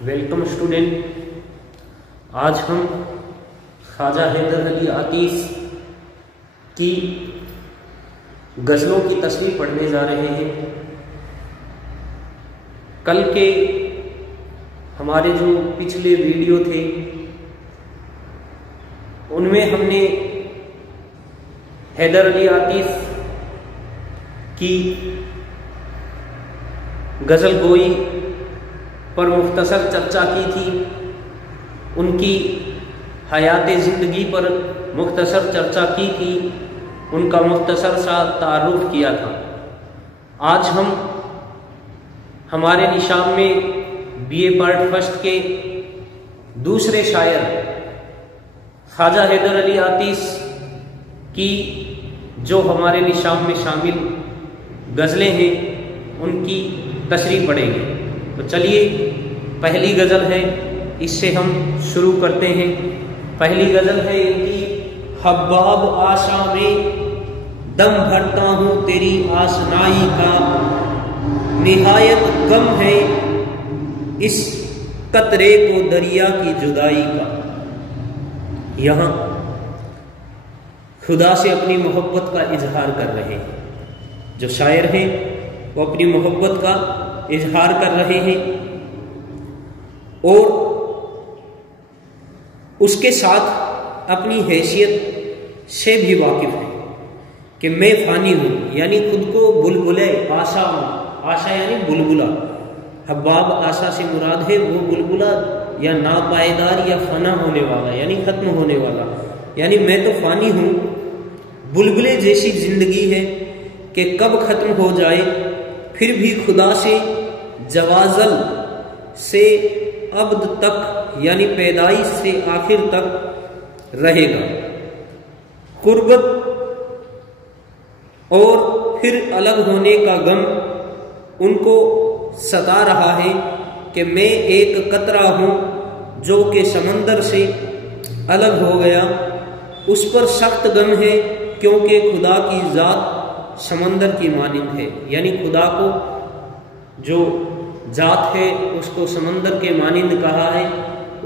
Welcome student, آج ہم خواجہ حیدر علی عطیس کی غزلوں کی تصنیف پڑھنے جا رہے ہیں۔ کل کے ہمارے جو پچھلے ویڈیو تھے ان میں ہم نے حیدر علی عطیس کی غزل گوئی پر مختصر چرچا کی تھی، ان کی حیات زندگی پر مختصر چرچا کی تھی، ان کا مختصر سا تعارف کیا تھا۔ آج ہم ہمارے نشان میں BA پارٹ فرسٹ کے دوسرے شاعر خواجہ حیدر علی عطیس کی جو ہمارے نشان میں شامل غزلیں ہیں ان کی تشریح پڑھیں گے۔ تو چلیے پہلی غزل ہے، اس سے ہم شروع کرتے ہیں۔ پہلی غزل ہے ان کی، حباب آشا میں دم بھرتا ہوں تیری آشنائی کا، نہایت غم ہے اس قطرے کو دریا کی جدائی کا۔ یہاں خدا سے اپنی محبت کا اظہار کر رہے ہیں، جو شاعر ہیں وہ اپنی محبت کا اظہار کر رہے ہیں اور اس کے ساتھ اپنی حیثیت سے بھی واقف ہے کہ میں فانی ہوں، یعنی خود کو بلبلے آشا ہوں۔ آشا یعنی بلبلا، حباب آشا سے مراد ہے وہ بلبلا یا ناپائیدار یا فنا ہونے والا، یعنی ختم ہونے والا، یعنی میں تو فانی ہوں، بلبلے جیسی زندگی ہے کہ کب ختم ہو جائے، پھر بھی خدا سے جوازل سے ابد تک یعنی پیدائش سے آخر تک رہے گا۔ قربت اور پھر الگ ہونے کا غم ان کو ستا رہا ہے کہ میں ایک قطرہ ہوں جو کہ سمندر سے الگ ہو گیا، اس پر سخت غم ہے کیونکہ خدا کی ذات سمندر کی مانند ہے، یعنی خدا کو جو ذات ہے اس کو سمندر کے مانند کہا ہے،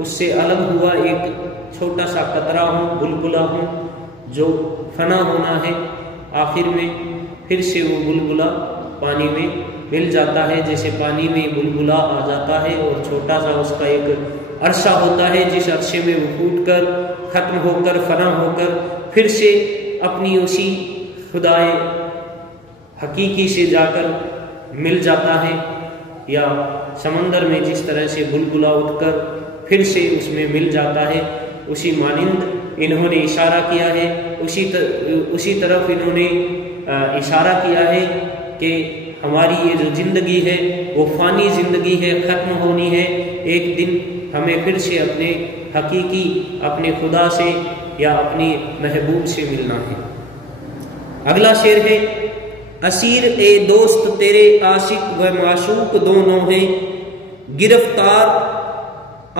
اس سے الگ ہوا ایک چھوٹا سا قطرہ ہوں، بلبلا ہوں جو فنا ہونا ہے، آخر میں پھر سے وہ بلبلا پانی میں مل جاتا ہے، جیسے پانی میں بلبلا آ جاتا ہے اور چھوٹا سا اس کا ایک عرصہ ہوتا ہے جس عرصے میں وہ پھوٹ کر ختم ہو کر فنا ہو کر پھر سے اپنی اسی خدائے حقیقی سے جا کر مل جاتا ہے، یا سمندر میں جس طرح سے بلبلا اٹھ کر پھر سے اس میں مل جاتا ہے، اسی مانند انہوں نے اشارہ کیا ہے، اسی طرف انہوں نے اشارہ کیا ہے کہ ہماری یہ جو زندگی ہے وہ فانی زندگی ہے، ختم ہونی ہے، ایک دن ہمیں پھر سے اپنے حقیقی اپنے خدا سے یا اپنی محبوب سے ملنا ہے۔ اگلا شعر ہے، اسیر اے دوست تیرے عاشق و معشوق دونوں ہیں، گرفتار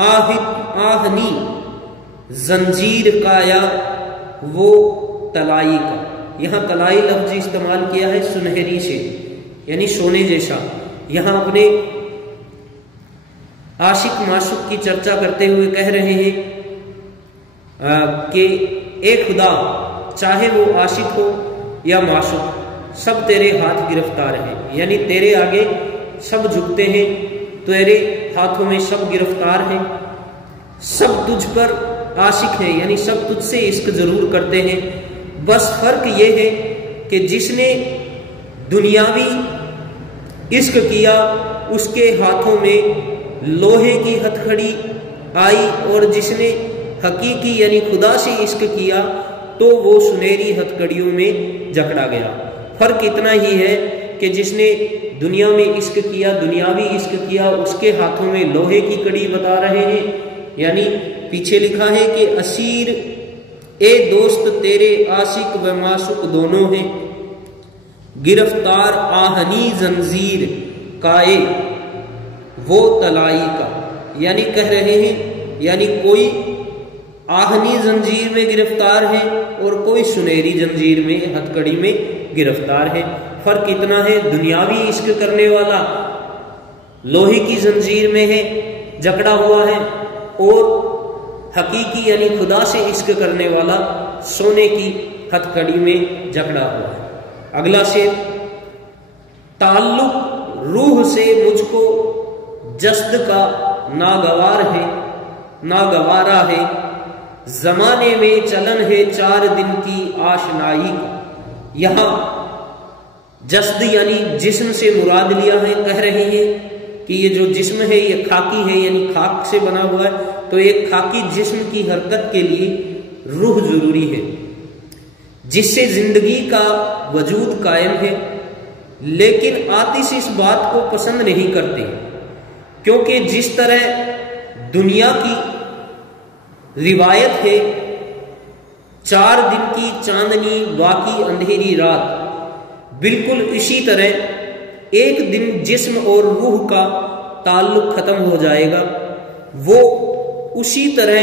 آہنی زنجیر کا یا وہ تلائی کا۔ یہاں تلائی لفظ استعمال کیا ہے سنہری سے، یعنی سونے جیسا۔ یہاں اپنے عاشق معشوق کی چرچا کرتے ہوئے کہہ رہے ہیں کہ اے خدا، چاہے وہ عاشق ہو یا معشوق، سب تیرے ہاتھ گرفتار ہیں، یعنی تیرے آگے سب جھکتے ہیں، تیرے ہاتھوں میں سب گرفتار ہیں، سب تجھ پر عاشق ہیں، یعنی سب تجھ سے عشق ضرور کرتے ہیں، بس فرق یہ ہے کہ جس نے دنیاوی عشق کیا اس کے ہاتھوں میں لوہے کی ہتھکڑی آئی، اور جس نے حقیقی یعنی خدا سے عشق کیا تو وہ سنہری ہتھکڑیوں میں جکڑا گیا۔ فرق اتنا ہی ہے کہ جس نے دنیا میں عشق کیا، دنیاوی عشق کیا، اس کے ہاتھوں میں لوہے کی کڑی بتا رہے ہیں. یعنی پیچھے لکھا ہے کہ اسیر اے دوست تیرے عاشق و معشوق دونوں ہیں، گرفتار آہنی زنجیر کائے وہ تلائی کا. یعنی کہہ رہے ہیں یعنی کوئی آہنی زنجیر میں گرفتار ہے اور کوئی سنہری زنجیر میں، ہتھ کڑی میں گرفتار ہے. فرق اتنا ہے، دنیاوی عشق کرنے والا لوہے کی زنجیر میں ہے، جکڑا ہوا ہے، اور حقیقی یعنی خدا سے عشق کرنے والا سونے کی ہتھ کڑی میں جکڑا ہوا ہے. اگلا شعر، تعلق روح سے مجھ کو جسد کا ناگوار ہے، ناگوارا ہے، زمانے میں چلن ہے 4 دن کی آشنائی کا. یہاں جسد یعنی جسم سے مراد لیا ہے. کہہ رہے ہیں کہ یہ جو جسم ہے یہ خاکی ہے، یعنی خاک سے بنا ہوا ہے، تو ایک خاکی جسم کی حرکت کے لیے روح ضروری ہے جس سے زندگی کا وجود قائم ہے. لیکن آتش اس بات کو پسند نہیں کرتے، کیونکہ جس طرح دنیا کی روایت ہے 4 دن کی چاندنی باقی اندھیری رات، بالکل اسی طرح ایک دن جسم اور روح کا تعلق ختم ہو جائے گا. وہ اسی طرح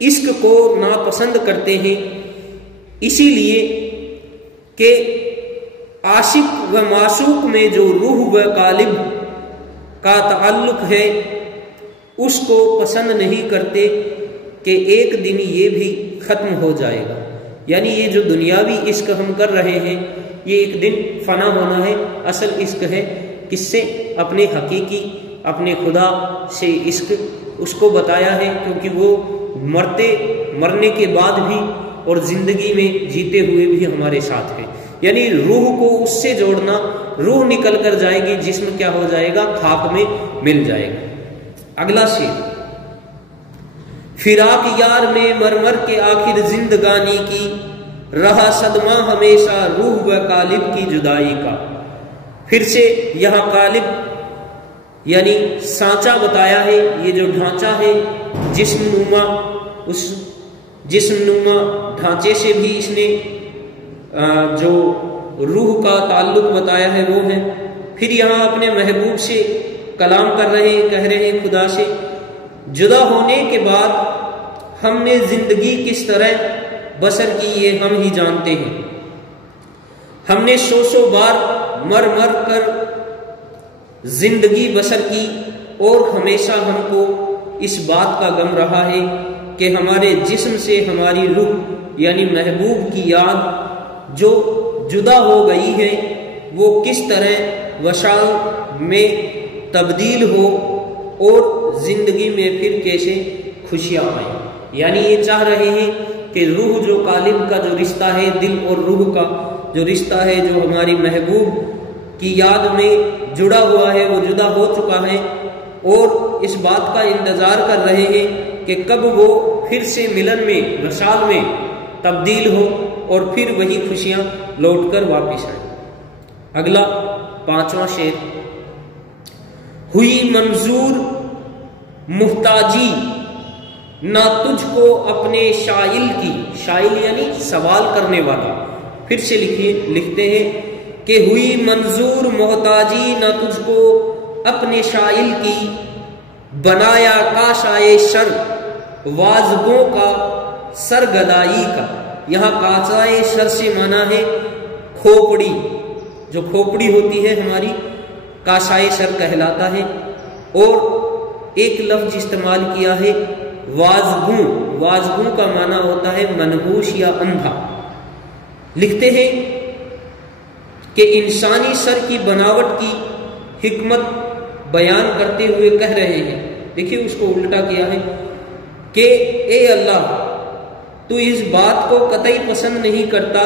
عشق کو ناپسند کرتے ہیں، اسی لیے کہ عاشق و معشوق میں جو روح و قالب کا تعلق ہے اس کو پسند نہیں کرتے کہ ایک دن یہ بھی ختم ہو جائے گا. یعنی یہ جو دنیاوی عشق ہم کر رہے ہیں یہ ایک دن فنا ہونا ہے. اصل عشق ہے کس سے؟ اپنے حقیقی، اپنے خدا سے عشق. اس کو بتایا ہے کیونکہ وہ مرنے کے بعد بھی اور زندگی میں جیتے ہوئے بھی ہمارے ساتھ ہے. یعنی روح کو اس سے جوڑنا، روح نکل کر جائے گی، جسم کیا ہو جائے گا؟ خاک میں مل جائے گا. اگلا شعر، فراق یار میں مر کے آخر زندگانی کی، رہا صدمہ ہمیشہ روح و قالب کی جدائی کا. پھر سے یہاں قالب یعنی سانچہ بتایا ہے. یہ جو ڈھانچہ ہے جسم نما، اس جسم نما ڈھانچے سے بھی اس نے جو روح کا تعلق بتایا ہے وہ ہے. پھر یہاں اپنے محبوب سے کلام کر رہے ہیں، کہہ رہے ہیں خدا سے، جدا ہونے کے بعد ہم نے زندگی کس طرح بسر کی یہ ہم ہی جانتے ہیں. ہم نے 100 بار مر کر زندگی بسر کی، اور ہمیشہ ہم کو اس بات کا غم رہا ہے کہ ہمارے جسم سے ہماری روح یعنی محبوب کی یاد جو جدا ہو گئی ہے وہ کس طرح وشال میں تبدیل ہو اور زندگی میں پھر کیسے خوشیاں آئیں. یعنی یہ چاہ رہے ہیں کہ روح جو قالب کا جو رشتہ ہے، دل اور روح کا جو رشتہ ہے جو ہماری محبوب کی یاد میں جڑا ہوا ہے وہ جدا ہو چکا ہے، اور اس بات کا انتظار کر رہے ہیں کہ کب وہ پھر سے ملن میں، وصال میں تبدیل ہو اور پھر وہی خوشیاں لوٹ کر واپس آئیں. اگلا 5واں شعر، ہوئی منظور محتاجی نہ تجھ کو اپنے شائل کی، شائل یعنی سوال کرنے والا. پھر سے لکھتے ہیں کہ ہوئی منظور محتاجی نہ تجھ کو اپنے شائل کی، بنایا کاشائے شر واژگوں کا سرگدائی کا. یہاں کاشائے شر سے مانا ہے کھوپڑی، جو کھوپڑی ہوتی ہے ہماری کاشائے شر کہلاتا ہے. اور ایک لفظ استعمال کیا ہے واژگوں، واژگوں کا معنی ہوتا ہے منحوس یا اندھا. لکھتے ہیں کہ انسانی سر کی بناوٹ کی حکمت بیان کرتے ہوئے کہہ رہے ہیں، دیکھیے اس کو الٹا کیا ہے کہ اے اللہ تو اس بات کو قطعی پسند نہیں کرتا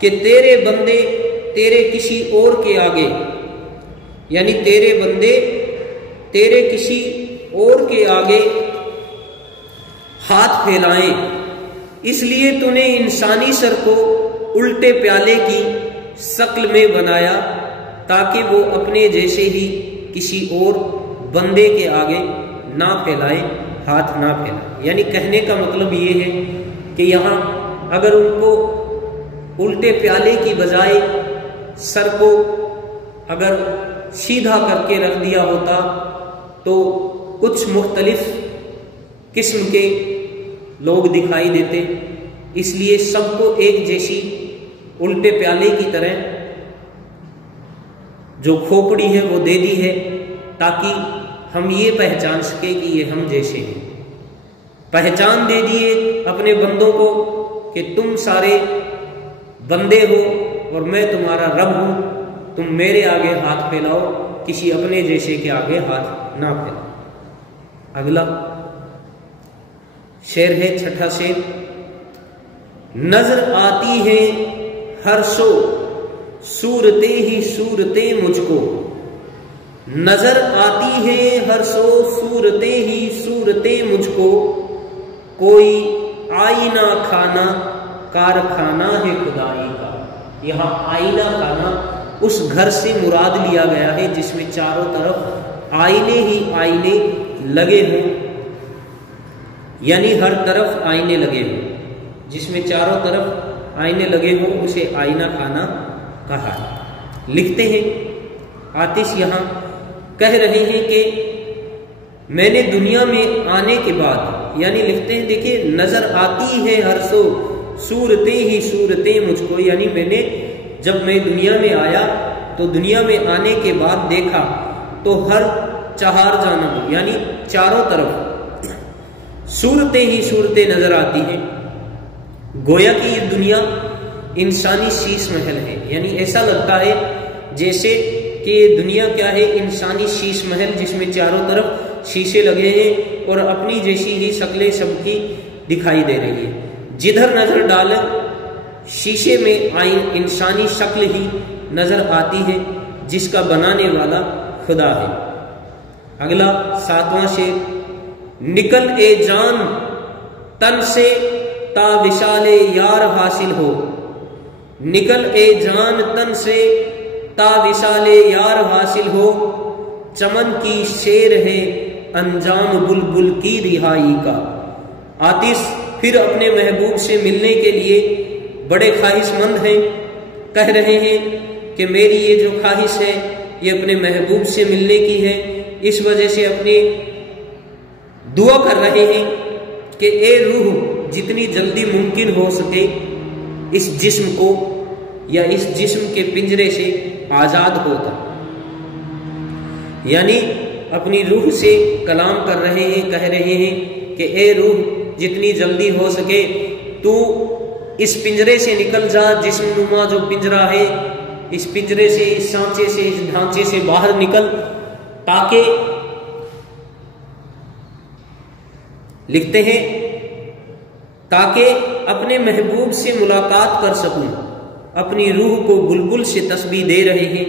کہ تیرے بندے تیرے کسی اور کے آگے، یعنی تیرے بندے تیرے کسی اور کے آگے ہاتھ پھیلائیں، اس لیے تو نے انسانی سر کو الٹے پیالے کی شکل میں بنایا تاکہ وہ اپنے جیسے ہی کسی اور بندے کے آگے نہ پھیلائے، ہاتھ نہ پھیلائے۔ یعنی کہنے کا مطلب یہ ہے کہ یہاں اگر ان کو الٹے پیالے کی بجائے سر کو اگر سیدھا کر کے رکھ دیا ہوتا تو کچھ مختلف قسم کے لوگ دکھائی دیتے، اس لیے سب کو ایک جیسی الٹے پیالے کی طرح جو کھوپڑی ہے وہ دے دی ہے، تاکہ ہم یہ پہچان سکے کہ یہ ہم جیسے ہیں۔ پہچان دے دیے اپنے بندوں کو کہ تم سارے بندے ہو اور میں تمہارا رب ہوں، تم میرے آگے ہاتھ پھیلاؤ، کسی اپنے جیسے کے آگے ہاتھ نہ پھیلاؤ۔ اگلا شعر ہے، چھٹا شعر، نظر آتی ہے ہر سو صورتیں ہی صورتیں مجھ کو، نظر آتی ہے ہر سو صورتیں ہی صورتیں مجھ کو، کوئی آئینہ کھانا کارخانہ ہے خدائی کا۔ یہاں آئینہ کھانا اس گھر سے مراد لیا گیا ہے جس میں چاروں طرف آئینے ہی آئینے لگے ہوں، یعنی ہر طرف آئینے لگے ہوں، جس میں چاروں طرف آئینے لگے ہوں اسے آئینہ کھانا کہا ہے۔ لکھتے ہیں آتش یہاں کہہ رہے ہیں کہ میں نے دنیا میں آنے کے بعد، یعنی لکھتے ہیں دیکھیں نظر آتی ہے ہر سو صورتیں ہی صورتیں مجھ کو، یعنی میں نے جب میں دنیا میں آیا تو دنیا میں آنے کے بعد دیکھا تو ہر چہار جانب یعنی چاروں طرف صورتیں ہی صورتیں نظر آتی ہیں، گویا کہ یہ دنیا انسانی شیش محل ہے، یعنی ایسا لگتا ہے جیسے کہ یہ دنیا کیا ہے، انسانی شیش محل جس میں چاروں طرف شیشے لگے ہیں اور اپنی جیسی ہی شکلیں سب کی دکھائی دے رہی ہے، جدھر نظر ڈالیں شیشے میں انسانی شکل ہی نظر آتی ہے جس کا بنانے والا خدا ہے۔ اگلا ساتواں شعر، نکل اے جان تن سے تا وصال یار حاصل ہو، نکل اے جان تن سے تا وصال یار حاصل ہو، چمن کی شیر ہے انجام بلبل کی رہائی کا۔ آتش پھر اپنے محبوب سے ملنے کے لیے بڑے خواہش مند ہیں، کہہ رہے ہیں کہ میری یہ جو خواہش ہے یہ اپنے محبوب سے ملنے کی ہے، اس وجہ سے اپنی دعا کر رہے ہیں کہ اے روح جتنی جلدی ممکن ہو سکے اس جسم کو یا اس جسم کے پنجرے سے آزاد ہوتا، یعنی اپنی روح سے کلام کر رہے ہیں، کہہ رہے ہیں کہ اے روح جتنی جلدی ہو سکے تو اس پنجرے سے نکل جا، جسم نما جو پنجرہ ہے اس پنجرے سے، اس سانچے سے، اس ڈھانچے سے باہر نکل، تاکہ لکھتے ہیں تاکہ اپنے محبوب سے ملاقات کر سکوں، اپنی روح کو بلبل سے تسبیح دے رہے ہیں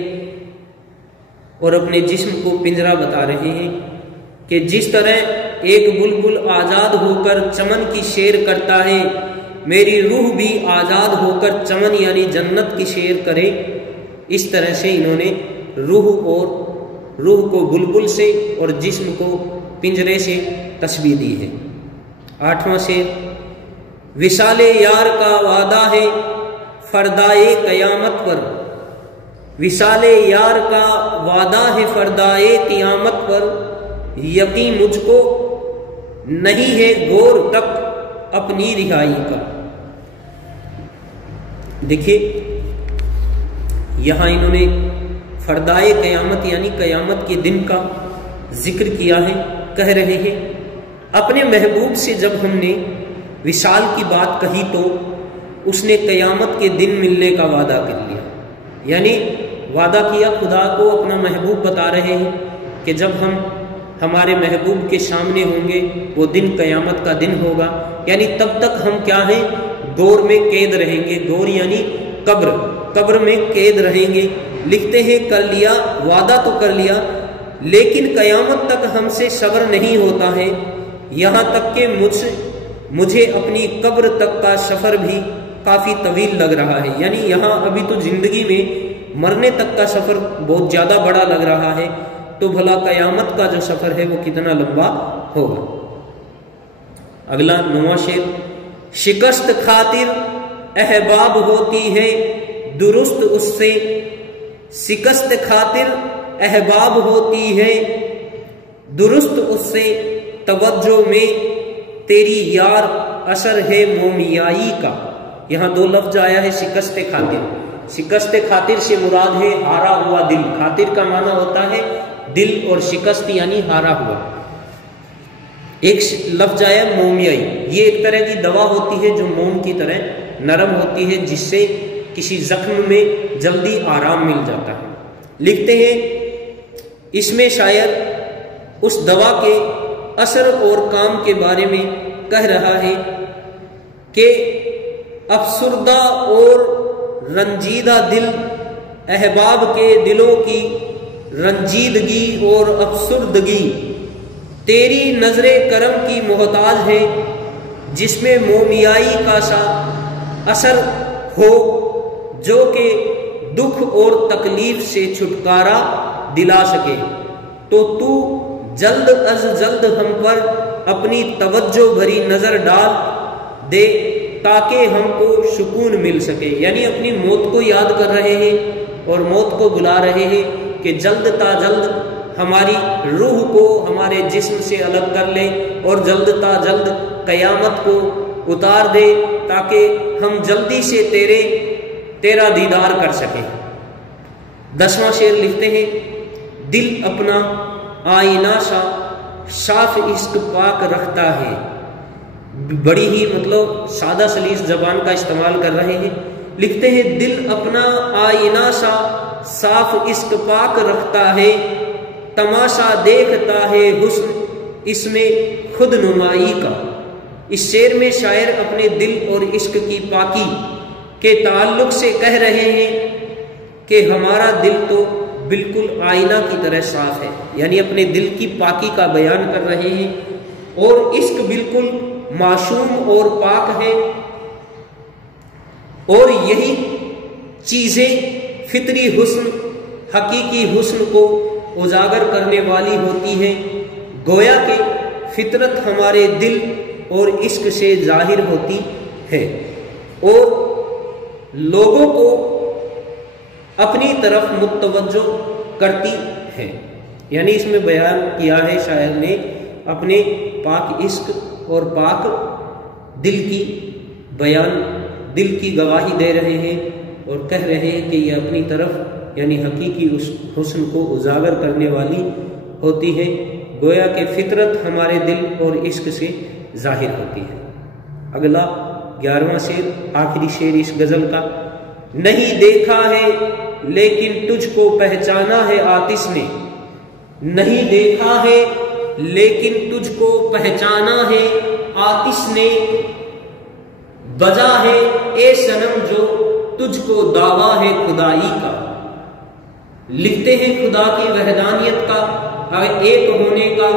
اور اپنے جسم کو پنجرہ بتا رہے ہیں کہ جس طرح ایک بلبل آزاد ہو کر چمن کی سیر کرتا ہے، میری روح بھی آزاد ہو کر چمن یعنی جنت کی سیر کرے، اس طرح سے انہوں نے روح کو بلبل سے اور جسم کو پنجرے سے تشبیہ دی ہے۔ آٹھواں شعر، وصال یار کا وعدہ ہے فردائے قیامت پر، وصال یار کا وعدہ ہے فردائے قیامت پر، یقین مجھ کو نہیں ہے غور تک اپنی رہائی کا۔ دیکھیے یہاں انہوں نے فردائے قیامت یعنی قیامت کے دن کا ذکر کیا ہے، کہہ رہے ہیں اپنے محبوب سے جب ہم نے وصال کی بات کہی تو اس نے قیامت کے دن ملنے کا وعدہ کر لیا، یعنی وعدہ کیا، خدا کو اپنا محبوب بتا رہے ہیں کہ جب ہم ہمارے محبوب کے سامنے ہوں گے وہ دن قیامت کا دن ہوگا، یعنی تب تک ہم کیا ہیں، دور میں قید رہیں گے، دور یعنی قبر میں قید رہیں گے۔ لکھتے ہیں کر لیا وعدہ تو کر لیا لیکن قیامت تک ہم سے صبر نہیں ہوتا ہے، یہاں تک کہ مجھے اپنی قبر تک کا سفر بھی کافی طویل لگ رہا ہے، یعنی یہاں ابھی تو زندگی میں مرنے تک کا سفر بہت زیادہ بڑا لگ رہا ہے، تو بھلا قیامت کا جو سفر ہے وہ کتنا لمبا ہوگا۔ اگلا 9واں شعر، شکست خاطر احباب ہوتی ہے درست اس سے، شکست خاطر احباب ہوتی ہے درست اس سے، توجہ میں تیری یار اثر ہے مومیائی کا۔ یہاں دو لفظ آیا ہے شکست خاطر۔ شکست خاطر سے مراد ہے ہارا ہوا دل، خاطر کا معنی ہوتا ہے دل، اور شکست یعنی ہارا ہوا۔ ایک لفظ آیا مومیائی، یہ ایک طرح کی دوا ہوتی ہے جو موم کی طرح نرم ہوتی ہے، جس سے کسی زخم میں جلدی آرام مل جاتا ہے۔ لکھتے ہیں اس میں شاعر اس دوا کے اثر اور کام کے بارے میں کہہ رہا ہے کہ افسردہ اور رنجیدہ دل احباب کے دلوں کی رنجیدگی اور افسردگی تیری نظر کرم کی محتاج ہے، جس میں مومیائی کا سا اثر ہو جو کہ دکھ اور تکلیف سے چھٹکارا دلا سکے، تو جلد از جلد ہم پر اپنی توجہ بھری نظر ڈال دے تاکہ ہم کو سکون مل سکے۔ یعنی اپنی موت کو یاد کر رہے ہیں اور موت کو بلا رہے ہیں کہ جلد تا جلد ہماری روح کو ہمارے جسم سے الگ کر لے اور جلد تا جلد قیامت کو اتار دے تاکہ ہم جلدی سے تیرا دیدار کر سکیں۔ 10واں شعر لکھتے ہیں، دل اپنا آئینہ سا صاف عشق پاک رکھتا ہے۔ بڑی ہی سادہ سلیس زبان کا استعمال کر رہے ہیں۔ لکھتے ہیں دل اپنا آئینہ سا صاف عشق پاک رکھتا ہے، تماشا دیکھتا ہے حسن اس میں خود نمائی کا۔ اس شعر میں شاعر اپنے دل اور عشق کی پاکی کے تعلق سے کہہ رہے ہیں کہ ہمارا دل تو بالکل آئینہ کی طرح صاف ہے، یعنی اپنے دل کی پاکی کا بیان کر رہے ہیں، اور عشق بالکل معصوم اور پاک ہے، اور یہی چیزیں فطری حسن، حقیقی حسن کو اجاگر کرنے والی ہوتی ہیں۔ گویا کہ فطرت ہمارے دل اور عشق سے ظاہر ہوتی ہے اور لوگوں کو اپنی طرف متوجہ کرتی ہے۔ یعنی اس میں بیان کیا ہے شاعر نے اپنے پاک عشق اور پاک دل کی گواہی دے رہے ہیں اور کہہ رہے ہیں کہ یہ اپنی طرف یعنی حقیقی اس حسن کو اجاگر کرنے والی ہوتی ہے، گویا کہ فطرت ہمارے دل اور عشق سے ظاہر ہوتی ہے۔ اگلا 11واں شعر، آخری شعر اس غزل کا، نہیں دیکھا ہے لیکن تجھ کو پہچانا ہے آتش نے، نہیں دیکھا ہے لیکن تجھ کو پہچانا ہے آتش نے، بجا ہے اے صنم جو تجھ کو دعویٰ ہے خدائی کا۔ لکھتے ہیں خدا کی وحدانیت کا، ایک ہونے کا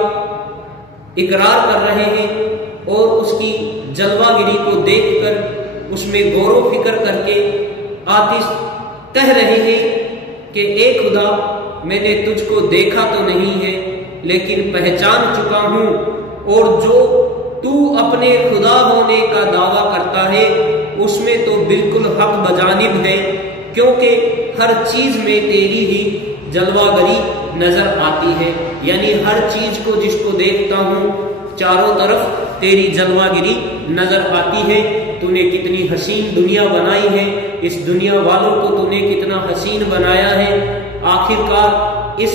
اقرار کر رہے ہیں اور اس کی جلوہ گری کو دیکھ کر اس میں غور و فکر کر کے آتش کہہ رہے ہیں کہ اے خدا، میں نے تجھ کو دیکھا تو نہیں ہے لیکن پہچان چکا ہوں، اور جو تو اپنے خدا ہونے کا دعویٰ کرتا ہے اس میں تو بالکل حق بجانب ہے، کیونکہ ہر چیز میں تیری ہی جلوہ گری نظر آتی ہے۔ یعنی ہر چیز کو جس کو دیکھتا ہوں چاروں طرف تیری جلوہ گری نظر آتی ہے۔ تو نے کتنی حسین دنیا بنائی ہے، اس دنیا والوں کو تو نے کتنا حسین بنایا ہے۔ آخر کار اس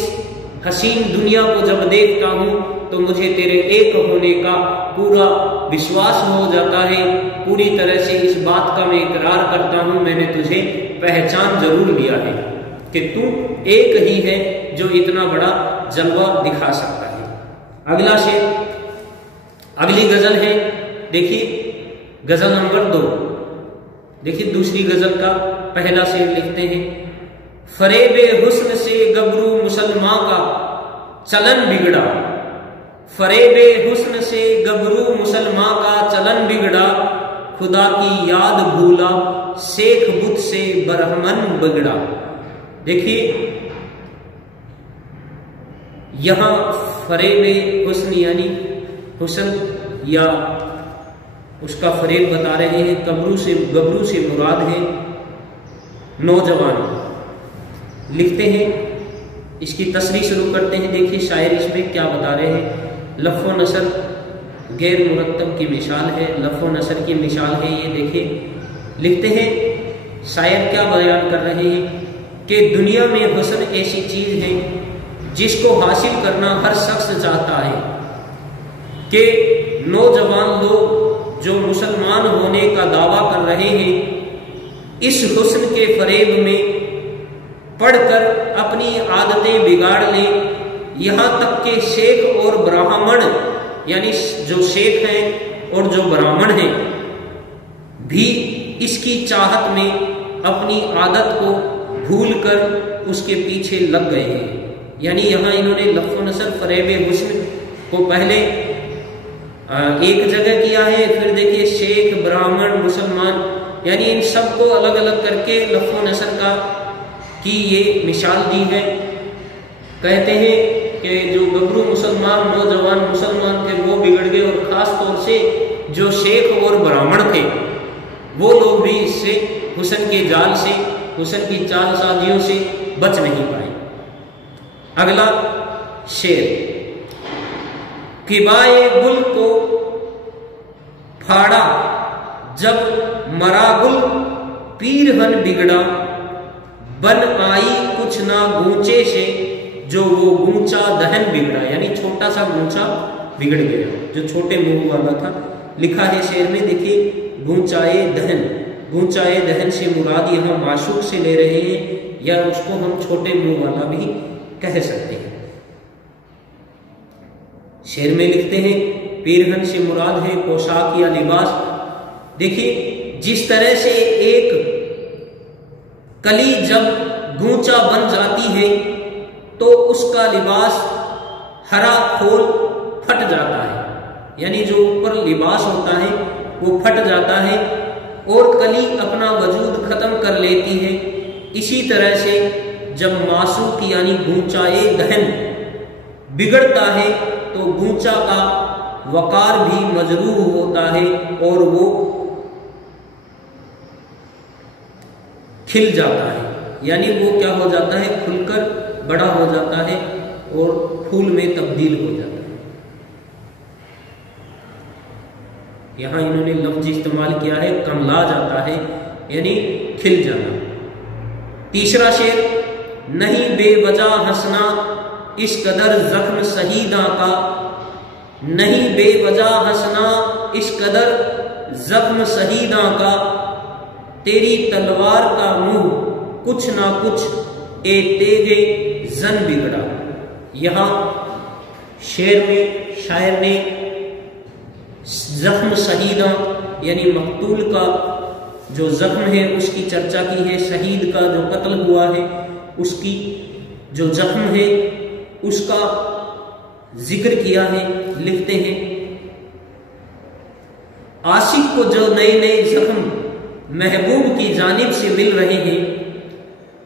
حسین دنیا کو جب دیکھتا ہوں تو مجھے تیرے ایک ہونے کا پورا وشواس ہو جاتا ہے، پوری طرح سے اس بات کا میں اقرار کرتا ہوں، میں نے تجھے پہچان ضرور لیا ہے کہ تو ایک ہی ہے جو اتنا بڑا جلوہ دکھا سکتا ہے۔ اگلا شعر، اگلی غزل ہے، دیکھیے غزل نمبر 2، دیکھیے دوسری غزل کا پہلا شعر لکھتے ہیں، فریب حسن سے گبرو مسلماں کا چلن بگڑا، فریب حسن سے گبرو مسلماں کا چلن بگڑا، خدا کی یاد بھولا سیکھ بت سے برہمن بگڑا۔ دیکھیے یہاں فریب حسن یعنی حسن یا اس کا فریب بتا رہے ہیں. گبرو سے مراد ہے نوجوان. لکھتے ہیں اس کی تصریح شروع کرتے ہیں. دیکھیے شاعر اس میں کیا بتا رہے ہیں. لف و نثر غیر مرتب کی مثال ہے، لف و نثر کی مثال ہے یہ. دیکھیے لکھتے ہیں شاعر کیا بیان کر رہے ہیں کہ دنیا میں حسن ایسی چیز ہے جس کو حاصل کرنا ہر شخص چاہتا ہے، کہ نوجوان لوگ جو مسلمان ہونے کا دعویٰ کر رہے ہیں اس حسن کے فریب میں پڑھ کر اپنی عادتیں بگاڑ لیں. یہاں تک کہ شیخ اور برہمن یعنی جو شیخ ہیں اور جو برہمن ہیں بھی اس کی چاہت میں اپنی عادت کو بھول کر اس کے پیچھے لگ گئے ہیں. یعنی یہاں انہوں نے لف و نثر فریب حسن کو پہلے ایک جگہ کیا ہے، پھر دیکھیے شیخ برہمن مسلمان یعنی ان سب کو الگ الگ کر کے لف و نثر کی یہ مثال دی ہے. کہتے ہیں کہ جو گبرو مسلمان نوجوان مسلمان تھے وہ بگڑ گئے، اور خاص طور سے جو شیخ اور برہمن تھے وہ لوگ بھی اس سے حسن کے جال سے حسن کی چال سازیوں سے بچ نہیں پائے. اگلا شعر. قبائے گل کو پھاڑا جب مرا گل پیرہن بگڑا، بن آئی کچھ نہ گونچے سے جو وہ گونچا دہن بگڑا. یعنی چھوٹا سا گونچا بگڑ گیا جو چھوٹے منہ والا تھا. لکھا ہے شعر میں دیکھیے گونچائے دہن. گونچائے دہن سے مراد یہاں معشوق سے لے رہے ہیں، یا اس کو ہم چھوٹے منہ والا بھی کہہ سکتے ہیں. شعر میں لکھتے ہیں پیرہن سے مراد ہے پوشاک یا لباس. دیکھیے جس طرح سے ایک کلی جب گونچا بن جاتی ہے تو اس کا لباس ہرا کھول پھٹ جاتا ہے، یعنی جو اوپر لباس ہوتا ہے وہ پھٹ جاتا ہے اور کلی اپنا وجود ختم کر لیتی ہے. اسی طرح سے جب معشوق یعنی گونچائے دہن بگڑتا ہے تو گونچا کا وقار بھی مجروح ہوتا ہے اور وہ کھل جاتا ہے. یعنی وہ کیا ہو جاتا ہے، کھل کر بڑا ہو جاتا ہے اور پھول میں تبدیل ہو جاتا ہے. یہاں انہوں نے لفظ استعمال کیا ہے کملا جاتا ہے یعنی کھل جانا. تیسرا شعر. نہیں بے وجہ ہنسنا اس قدر زخم شہیداں کا، نہیں بے وجہ ہنسنا اس قدر زخم شہیداں کا، تیری تلوار کا منہ کچھ نہ کچھ اے تیغے زن بگڑا. یہاں شعر میں شاعر نے زخم شہیداں یعنی مقتول کا جو زخم ہے اس کی چرچا کی ہے، شہید کا جو قتل ہوا ہے اس کی جو زخم ہے اس کا ذکر کیا ہے. لکھتے ہیں عاشق کو جو نئے نئے زخم محبوب کی جانب سے مل رہے ہیں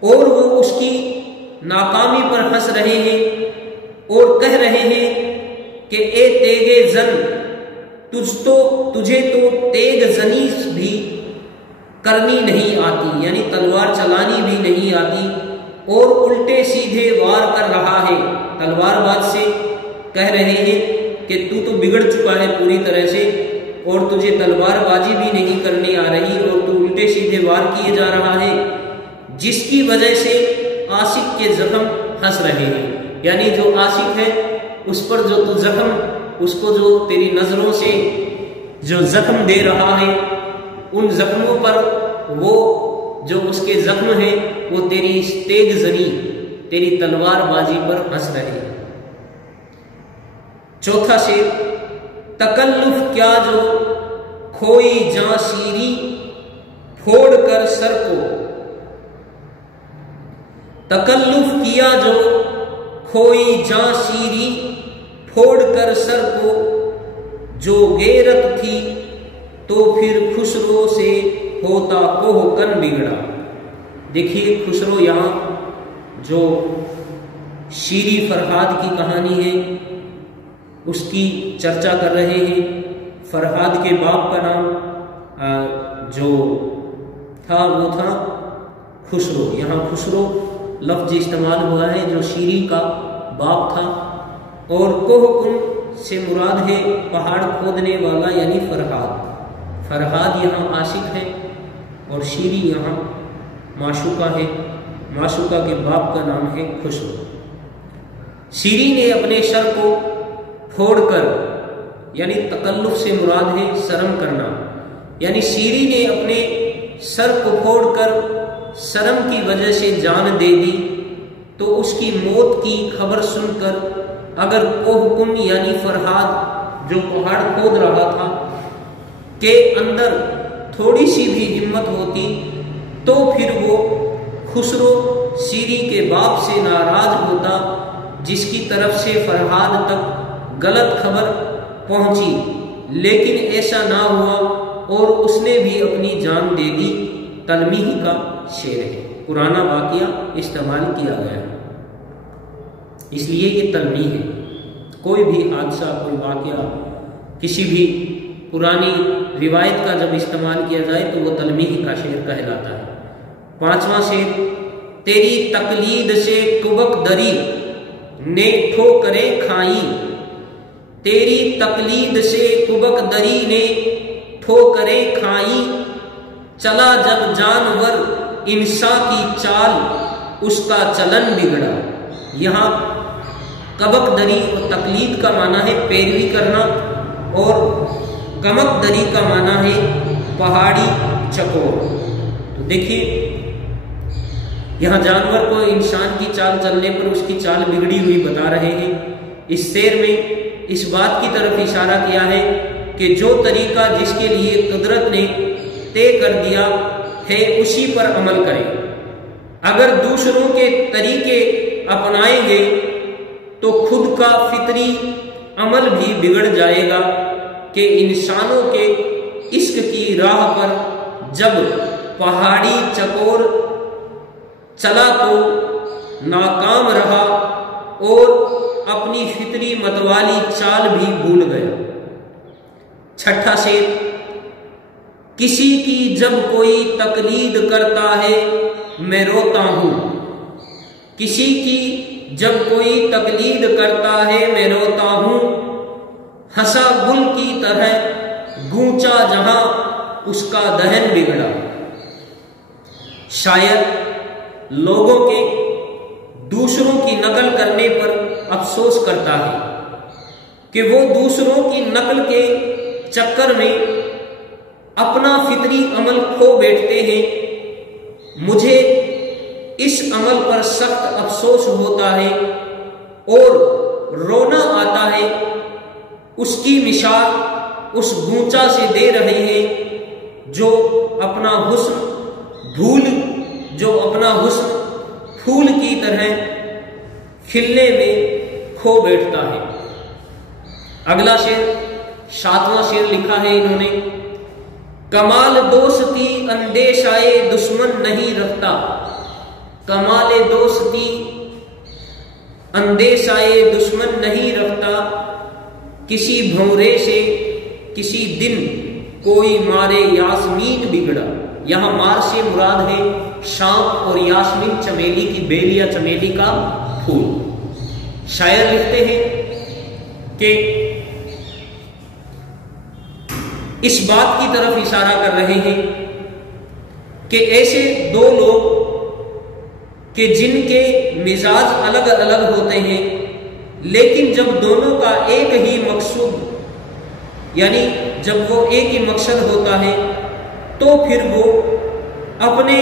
اور وہ اس کی ناکامی پر ہنس رہے ہیں اور کہہ رہے ہیں کہ اے تیغے زن تجھے تو تیغ زنی بھی کرنی نہیں آتی، یعنی تلوار چلانی بھی نہیں آتی، اور الٹے سیدھے وار کر رہا ہے. تلوار باز سے کہہ رہے ہیں کہ تو بگڑ چکا ہے پوری طرح سے اور تجھے تلوار بازی بھی نہیں کرنی آ رہی اور تو الٹے سیدھے وار کیے جا رہا ہے، جس کی وجہ سے عاشق کے زخم ہنس رہے ہیں. یعنی جو عاشق ہے اس پر جو تو زخم، اس کو جو تیری نظروں سے جو زخم دے رہا ہے ان زخموں پر وہ جو اس کے زخم ہیں وہ تیری تیغ زنی تیری تلوار بازی پر ہنس رہے ہیں. چوتھا شعر. تکلف کیا جو کھوئی جاں شیری پھوڑ کر سر کو، تکلف کیا جو کھوئی جاں شیری پھوڑ کر سر کو، جو غیرت تھی تو پھر خسرو سے ہوتا کوہ کن بگڑا. دیکھیے خسرو یہاں جو شیری فرہاد کی کہانی ہے اس کی چرچا کر رہے ہیں۔ فرہاد کے باپ کا نام جو تھا وہ تھا خسرو۔ یہاں خسرو لفظ استعمال ہوا ہے جو شیری کا باپ تھا، اور کوہ کن سے مراد ہے پہاڑ کھودنے والا یعنی فرہاد۔ فرہاد یہاں عاشق ہے اور شیری یہاں معشوقہ ہے۔ معشوقہ کے باپ کا نام ہے خسرو۔ شیری نے اپنے سر کو پھوڑ کر، یعنی تکلف سے مراد ہے شرم کرنا، یعنی شیری نے اپنے سر کو پھوڑ کر شرم کی وجہ سے جان دے دی، تو اس کی موت کی خبر سن کر اگر کوہ کن یعنی فرہاد جو پہاڑ کھود رہا تھا کے اندر تھوڑی سی بھی ہمت ہوتی تو پھر وہ خسرو شیری کے باپ سے ناراض ہوتا، جس کی طرف سے فرہاد تک غلط خبر پہنچی، لیکن ایسا نہ ہوا اور اس نے بھی اپنی جان دے دی۔ تلمیح کا شعر ہے، پرانا واقعہ استعمال کیا گیا، اس لیے یہ تلمیح ہے۔ کوئی بھی حادثہ، کوئی واقعہ، کسی بھی پرانی روایت کا جب استعمال کیا جائے تو وہ تلمیح کا شعر کہلاتا ہے۔ 5واں شعر، تیری تقلید سے کبک دری نے ٹھوکریں کھائی، تیری تقلید سے کبک دری نے ٹھوکریں کھائی، چلا جب جانور انسان کی چال اس کا چلن بگڑا۔ یہاں کبک دری اور تقلید کا معنی ہے پیروی کرنا، اور کمک دری کا معنی ہے پہاڑی چکور۔ تو دیکھیے یہاں جانور کو انسان کی چال چلنے پر اس کی چال بگڑی ہوئی بتا رہے ہیں۔ اس شعر میں اس بات کی طرف اشارہ کیا ہے کہ جو طریقہ جس کے لیے قدرت نے طے کر دیا ہے اسی پر عمل کریں۔ اگر دوسروں کے طریقے اپنائیں گے تو خود کا فطری عمل بھی بگڑ جائے گا کہ انسانوں کے عشق کی راہ پر جب پہاڑی چکور چلا تو ناکام رہا اور اپنی فطری متوالی چال بھی بھول گیا۔ 6واں شعر، کسی کی جب کوئی تقلید کرتا ہے میں روتا ہوں، کسی کی جب کوئی تقلید کرتا ہے میں روتا ہوں، ہنسا گل کی طرح گونچا جہاں اس کا دہن بگڑا۔ شاعر لوگوں کے دوسروں کی نقل کرنے پر افسوس کرتا ہے کہ وہ دوسروں کی نقل کے چکر میں اپنا فطری عمل کھو بیٹھتے ہیں۔ مجھے اس عمل پر سخت افسوس ہوتا ہے اور رونا آتا ہے۔ اس کی مثال اس گونچا سے دے رہے ہیں جو اپنا حسن پھول کی طرح کھلنے میں کھو بیٹھتا ہے۔ اگلا شعر 7واں شعر لکھا ہے انہوں نے، کمال دوستی اندیشائے دشمن نہیں رکھتا، کمال دوستی اندیشائے دشمن نہیں رکھتا، کسی بھونرے سے کسی دن کوئی مارے یاسمین بگڑا۔ یہاں مار سے مراد ہے شام اور یاسمین چمیلی کی بیل یا چمیلی کا پھول۔ شاعر لکھتے ہیں کہ اس بات کی طرف اشارہ کر رہے ہیں کہ ایسے دو لوگ کہ جن کے مزاج الگ الگ ہوتے ہیں لیکن جب دونوں کا ایک ہی مقصود یعنی جب وہ ایک ہی مقصد ہوتا ہے تو پھر وہ اپنے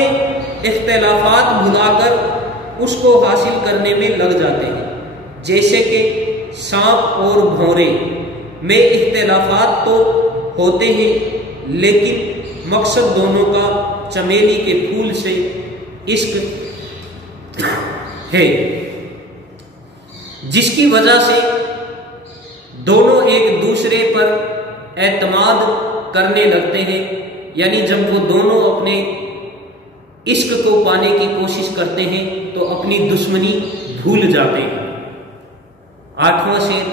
اختلافات بھلا کر اس کو حاصل کرنے میں لگ جاتے ہیں۔ جیسے کہ سانپ اور بھونرے میں اختلافات تو ہوتے ہیں لیکن مقصد دونوں کا چمیلی کے پھول سے عشق ہے، جس کی وجہ سے دونوں ایک دوسرے پر اعتماد کرنے لگتے ہیں۔ یعنی جب وہ دونوں اپنے عشق کو پانے کی کوشش کرتے ہیں تو اپنی دشمنی بھول جاتے ہیں۔ 8واں شعر،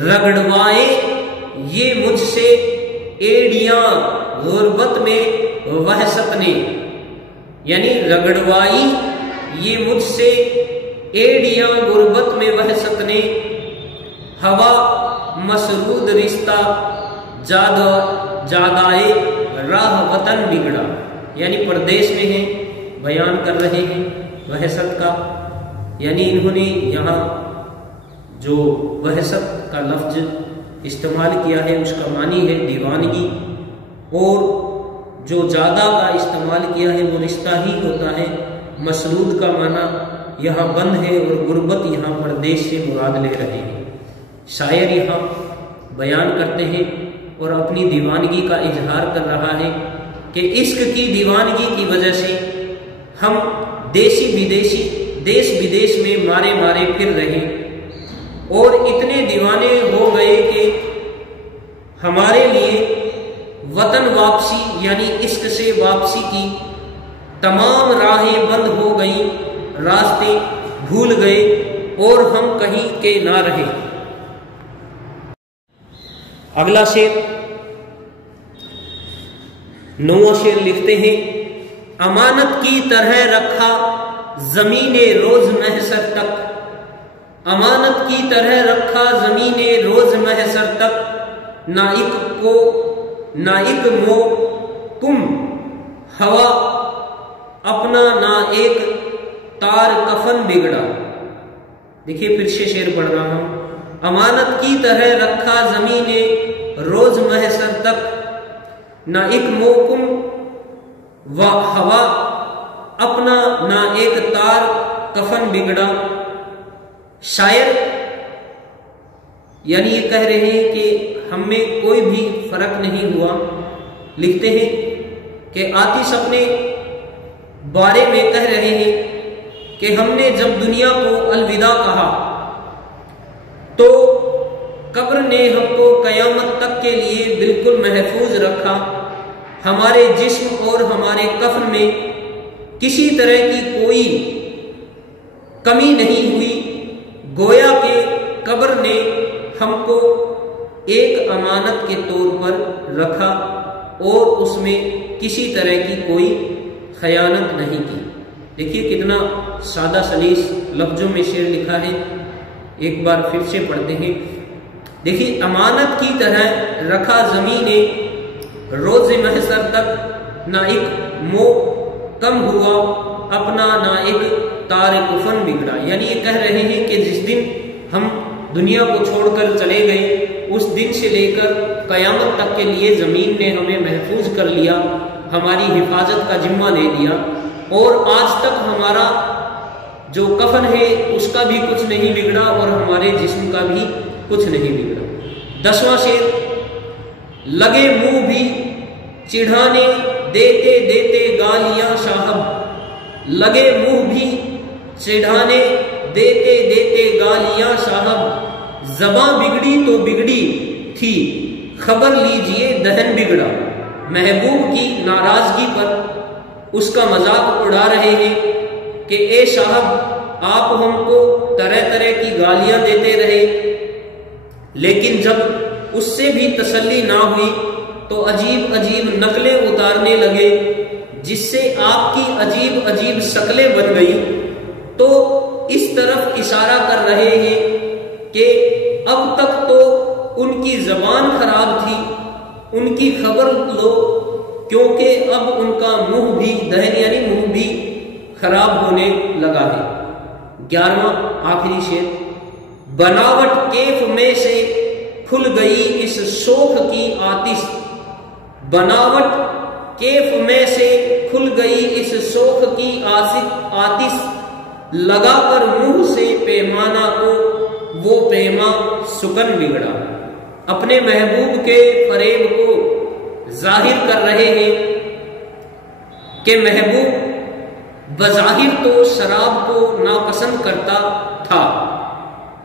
رگڑوائے یہ مجھ سے ایڑیاں غربت میں وحشت نے، یعنی رگڑوائی یہ مجھ سے ایڑیاں غربت میں وحشت نے، ہوا مسرود رشتہ جادائے راہ وطن بگڑا، یعنی پردیش میں ہیں، بیان کر رہے ہیں وحشت کا، یعنی انہوں نے یہاں جو وحشت کا لفظ استعمال کیا ہے اس کا معنی ہے دیوانگی، اور جو جادہ کا استعمال کیا ہے وہ رشتہ ہی ہوتا ہے، مسرود کا معنی یہاں بند ہے اور غربت یہاں پردیش سے مراد لے رہے ہیں۔ شاعر یہاں بیان کرتے ہیں اور اپنی دیوانگی کا اظہار کر رہا ہے کہ عشق کی دیوانگی کی وجہ سے ہم دیش بدیش میں مارے پھر رہے اور اتنے دیوانے ہو گئے کہ ہمارے لیے وطن واپسی یعنی عشق سے واپسی کی تمام راہیں بند ہو گئیں، راستے بھول گئے اور ہم کہیں کے نہ رہے۔ اگلا شعر، 9واں شعر لکھتے ہیں، امانت کی طرح رکھا زمین روز محشر تک، امانت کی طرح رکھا زمین روز محشر تک، نہ ایک مو کم ہوا اپنا نہ ایک تار کفن بگڑا۔ دیکھیے پھر سے شعر پڑھ رہا ہوں، امانت کی طرح رکھا زمین روز محشر تک، نہ ایک موکم و ہوا اپنا نہ ایک تار کفن بگڑا۔ شاعر یعنی یہ کہہ رہے ہیں کہ ہم میں کوئی بھی فرق نہیں ہوا، لکھتے ہیں کہ آتش اپنے بارے میں کہہ رہے ہیں کہ ہم نے جب دنیا کو الوداع کہا تو قبر نے ہم کو قیامت تک کے لیے بالکل محفوظ رکھا، ہمارے جسم اور ہمارے کفن میں کسی طرح کی کوئی کمی نہیں ہوئی، گویا کہ قبر نے ہم کو ایک امانت کے طور پر رکھا اور اس میں کسی طرح کی کوئی خیانت نہیں کی۔ دیکھیے کتنا سادہ سلیس لفظوں میں شعر لکھا ہے، ایک بار پھر سے پڑھتے ہیں۔ دیکھیے امانت کی طرح رکھا زمین روز محشر تک، نہ ایک مو کم ہوا اپنا نہ ایک تار کفن بگڑا، یعنی یہ کہہ رہے ہیں کہ جس دن ہم دنیا کو چھوڑ کر چلے گئے اس دن سے لے کر قیامت تک کے لیے زمین نے ہمیں محفوظ کر لیا، ہماری حفاظت کا ذمہ لے لیا، اور آج تک ہمارا جو کفن ہے اس کا بھی کچھ نہیں بگڑا اور ہمارے جسم کا بھی کچھ نہیں بگڑا۔ 10واں شعر، لگے منہ بھی چڑھانے دیتے دیتے گالیاں صاحب، لگے منہ بھی چڑھانے دیتے دیتے گالیاں صاحب، زباں بگڑی تو بگڑی تھی خبر لیجئے دہن بگڑا۔ محبوب کی ناراضگی پر اس کا مذاق اڑا رہے ہیں کہ اے صاحب آپ ہم کو طرح طرح کی گالیاں دیتے رہے، لیکن جب اس سے بھی تسلی نہ ہوئی تو عجیب عجیب نقلیں اتارنے لگے، جس سے آپ کی عجیب عجیب شکلیں بن گئی۔ تو اس طرف اشارہ کر رہے ہیں کہ اب تک تو ان کی زبان خراب تھی، ان کی خبر لو، کیونکہ اب ان کا منہ بھی دہن یعنی منہ بھی خراب ہونے لگا ہے۔ 11واں آخری شعر، بناوٹ کیف میں سے کھل گئی اس شوق کی آتش، بناوٹ کیف میں سے کھل گئی اس شوق کی آتش، لگا کر منہ سے پیمانہ کو وہ پیما سکن بگڑا۔ اپنے محبوب کے فریب کو ظاہر کر رہے ہیں کہ محبوب بظاہر تو شراب کو ناپسند کرتا تھا،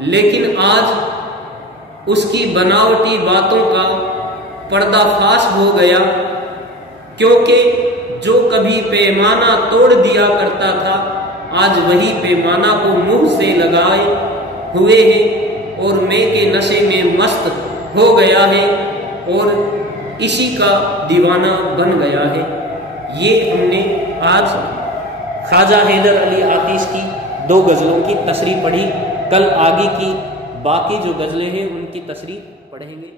لیکن آج اس کی بناوٹی باتوں کا پردہ فاش ہو گیا کیونکہ جو کبھی پیمانہ توڑ دیا کرتا تھا آج وہی پیمانہ کو منہ سے لگائے ہوئے ہے اور میں کے نشے میں مست ہو گیا ہے اور اسی کا دیوانہ بن گیا ہے۔ یہ ہم نے آج خواجہ حیدر علی آتش کی 2 غزلوں کی تشریح پڑھی۔ کل آگے کی باقی جو غزلیں ہیں ان کی تشریح پڑھیں گے۔